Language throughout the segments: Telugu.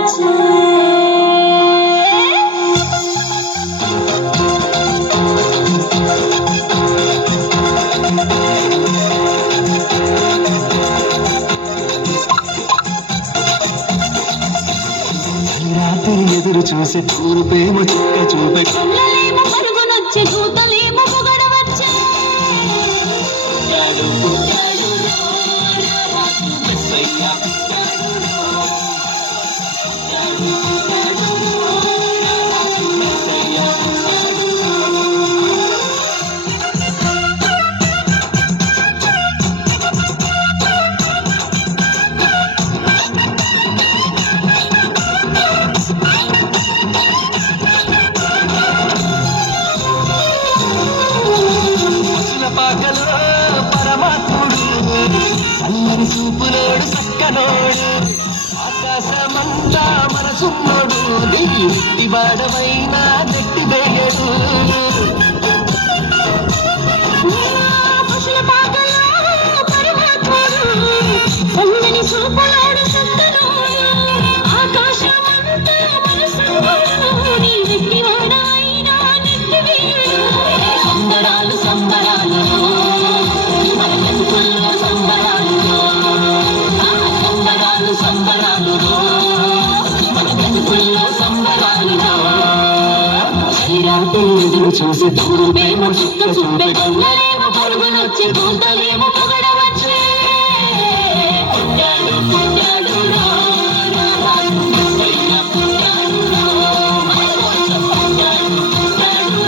వచ్చే రాత్రి ఎదురు చూసి తూర్పేమో చుక్క చూపే కళ్ళలేమో పరుగునొచ్చి కూతలేమో పొగడవచ్చే పాకలో పరమాత్ముడు అల్లరి చూపులోడు సక్కనోడు ఆకాశమంతా మనసున్నోడు దిట్టి బాడమైనా నెట్టి వేయడు పశుల పాకలో పరమాత్ముడు సన్నని చూపులోడు సత్తనోడు ఆకాశమంతా మనసున్నోడు నీ వెట్టివాడైనా నెట్టివేయడు సంబరాలు సంబరాలు మన బ్రతుకుల్లో సంబరాలు సంబరాలు సంబరాలు మన బ్రతుకుల్లో సంబరాలు రాత్రి ఎదురు చూసి తూర్పేమో చుక్క చూపే కళ్ళలేమో పరుగునొచ్చి కూతలేమో పొగడవచ్చే పుట్టాడు పుట్టాడు రారాజు మెస్సయ్య పుట్టాడు మన కోసం పుట్టాడు పుట్టాడు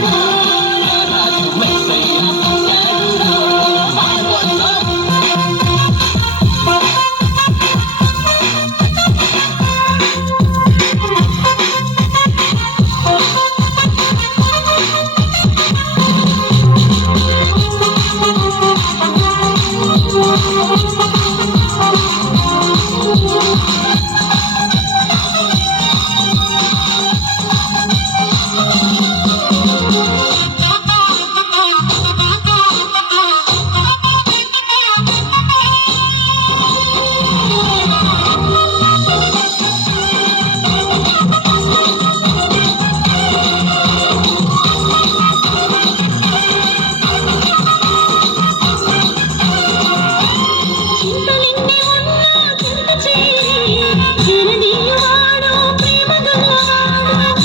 రారాజు మెస్సయ్య పుట్టాడు మన కోసం చింతలిన్ని ఉన్నా చింత చేరి చిరదీయువాడు ప్రేమ గలవాడు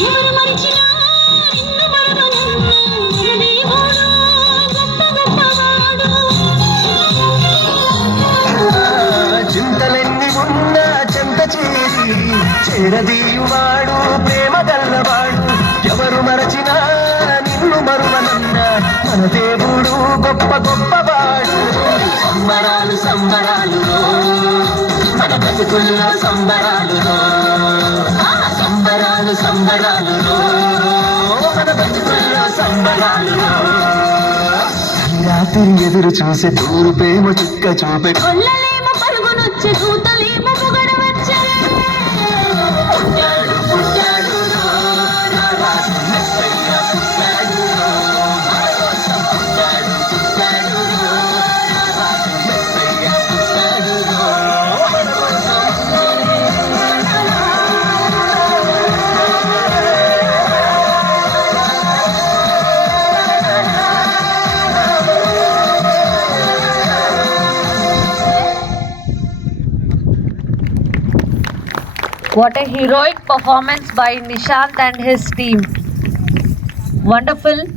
ఎవరు మరిచినా నిన్ను మరవనన్నా మన దేవుడు గొప్ప గొప్పవాడు చింతలెన్ని ఉన్నా చెంత చేరి చేరదీయువాడు ప్రేమ గల్లవాడు ఎవరు మరచినా నిన్ను మరువనన్నా మన దేవుడు గొప్ప గొప్పవాడు సంబరాలు సంబరాలు మన బ్రతుకుల్లో సంబరాలు సంబరాలు సంబరాలు మన బ్రతుకుల్లో సంబరాలు రాత్రి ఎదురు చూసి తూర్పేమో చుక్క చూపే కొల్లలేమో పరుగునొచ్చి కూతలేమో పొగడవచ్చే పుట్టాడు పుట్టాడు రారాజు మెస్సయ్య పుట్టాడు మన కోసం పుట్టాడు పుట్టాడు రారాజు మెస్సయ్య పుట్టాడు మన కోసం What a heroic performance by Nishant and his team. Wonderful.